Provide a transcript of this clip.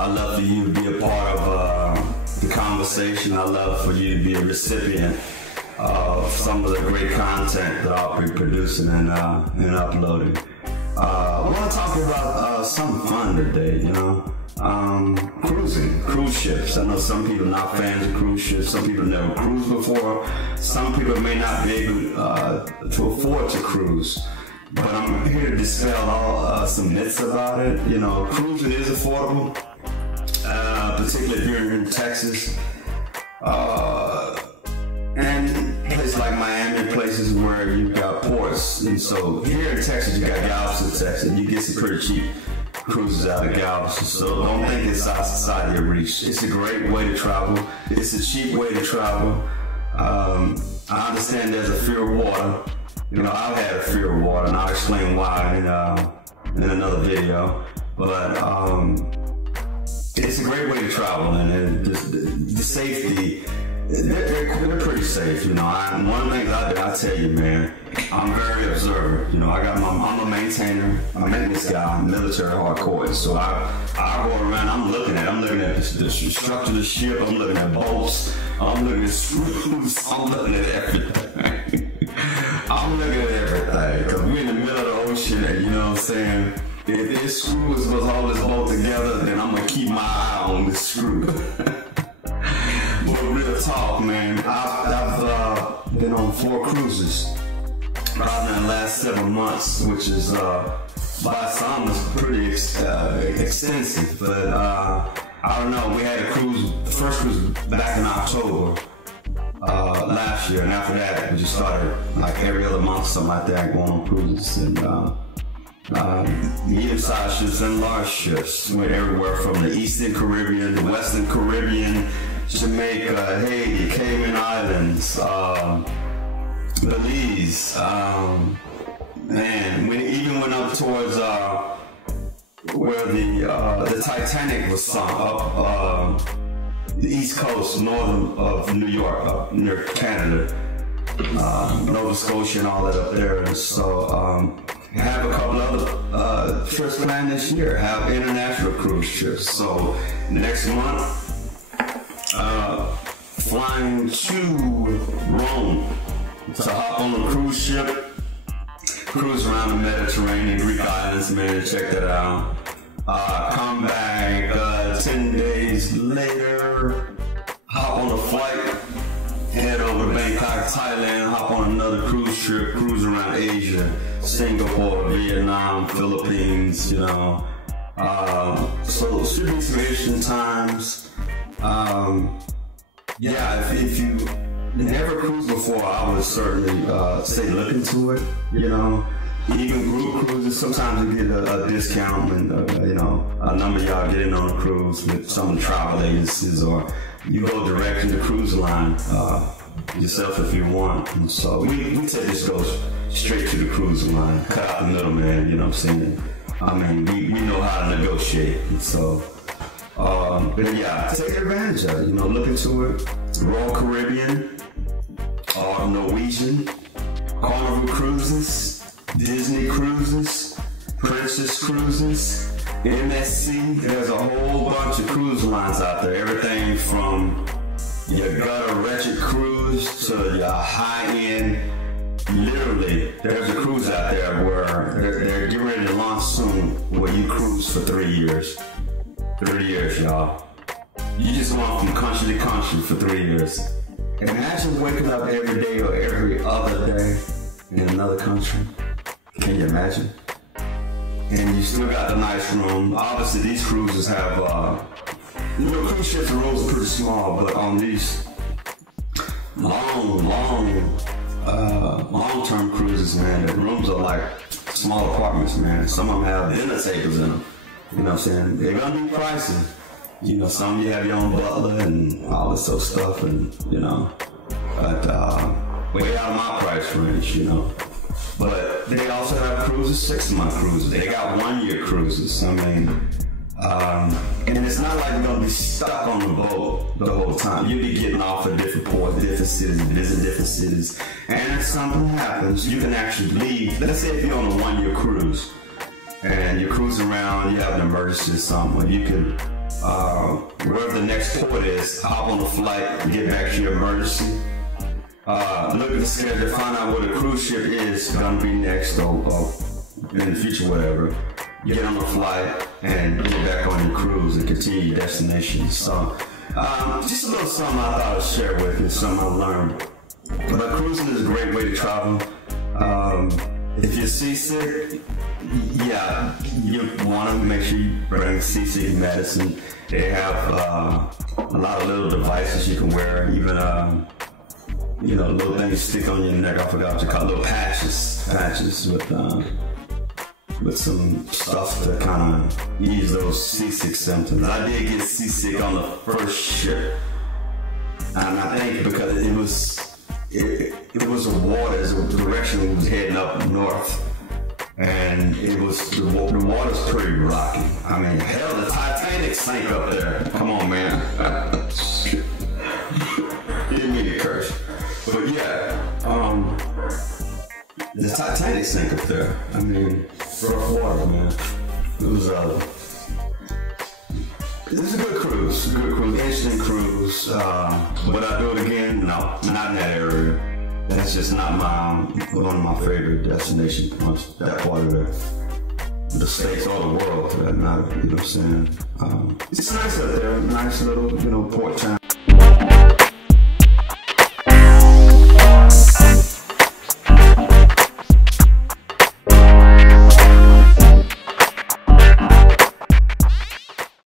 I love for you to be a part of the conversation. I love for you to be a recipient of some of the great content that I'll be producing and uploading. I want to talk about something fun today, you know. Cruising, cruise ships. I know some people are not fans of cruise ships. Some people never cruised before. Some people may not be able to afford to cruise. But I'm here to dispel all some myths about it. You know, cruising is affordable, particularly if you're in Texas. And places like Miami, places where you've got ports. And so here in Texas, you got Galveston, Texas. You get some pretty cheap cruises out of Galveston. So don't think it's outside your reach. It's a great way to travel. It's a cheap way to travel. I understand there's a fear of water. You know, I've had a fear of water, and I'll explain why in another video. But it's a great way to travel, and the safety. They're pretty safe, you know. One of the things I tell you, man, I'm very observant. You know, I'm a maintainer, I'm a maintenance guy, I'm military hardcore. So I go around, I'm looking at the structure of the ship, I'm looking at bolts, I'm looking at screws, I'm looking at everything. I'm looking at everything, because we're in the middle of the ocean, and you know what I'm saying? If this screw is supposed to hold this boat together, then I'm going to keep my eye on this screw. But real talk, man, I've been on 4 cruises probably in the last 7 months, which is by some is pretty extensive. But I don't know, we had a cruise, the first cruise back in October last year, and after that we just started like every other month, something like that, going on cruises. And medium-sized ships and large ships went everywhere from the Eastern Caribbean, the Western Caribbean, Jamaica, Haiti, Cayman Islands, Belize. Man, we even went up towards where the Titanic was sunk, up the East Coast, northern of New York, up near Canada, Nova Scotia, and all that up there. And so have a couple other trips planned this year. Have international cruise trips. So next month, flying to Rome to hop on a cruise ship, cruise around the Mediterranean, Greek islands, man, check that out. Come back 10 days later, hop on a flight, head over to Bangkok, Thailand, hop on another cruise trip, cruise around Asia, Singapore, Vietnam, Philippines, you know. So it should be some interesting times. Yeah, if you never cruised before, I would certainly say look into it. You know, even group cruises, sometimes you get a discount when you know, a number of y'all get in on a cruise with some of the travel agencies, or you go direct to the cruise line yourself if you want. And so we take this goes straight to the cruise line, cut out the middleman. You know what I'm saying? I mean, we know how to negotiate. And so. But yeah, take advantage of it, you know, look into it. Royal Caribbean, Norwegian, Carnival Cruises, Disney Cruises, Princess Cruises, MSC. There's a whole bunch of cruise lines out there. Everything from your gutter wretched cruise to your high-end. Literally, there's a cruise out there where they're getting ready to launch soon, where you cruise for 3 years. 3 years, y'all. You just went from country to country for 3 years. Imagine waking up every day or every other day in another country. Can you imagine? And you still got the nice room. Obviously, these cruises have, you know, cruise ships, the rooms are pretty small, but on these long-term cruises, man, the rooms are like small apartments, man. Some of them have dinner tables in them. You know what I'm saying? They're gonna be pricey. You know, some you have your own butler and all this sort of stuff, and you know, but way out of my price range, you know. But they also have cruises, 6-month cruises. They got 1-year cruises. I mean, and it's not like you're gonna be stuck on the boat the whole time. You'll be getting off at different ports, different cities, visit different cities. And if something happens, you can actually leave. Let's say if you're on a 1-year cruise and you're cruising around, you have an emergency or something, you can wherever the next port is, hop on the flight, get back to your emergency. Look at the schedule, find out where the cruise ship is gonna be next, or in the future, whatever. Get on the flight and get back on your cruise and continue your destination. So, just a little something I thought I'd share with you, something I learned. But cruising is a great way to travel. If you're seasick, yeah, you want to make sure you bring seasick medicine. They have a lot of little devices you can wear, even little things you stick on your neck. I forgot what you call it, little patches with some stuff to kind of ease those seasick symptoms. I did get seasick on the first ship, and I think because it was the waters, the direction was heading up north, and the water's pretty rocky. I mean, hell, the Titanic sank up there. Come on, man. Didn't mean to curse, but yeah, the Titanic sank up there. I mean, rough water, man. It was a good cruise, interesting cruise. Would I do it again? No, not in that area. That's just not one of my favorite destination points. That part of the States or the world, for that matter. You know what I'm saying? It's nice up there, nice little, port town.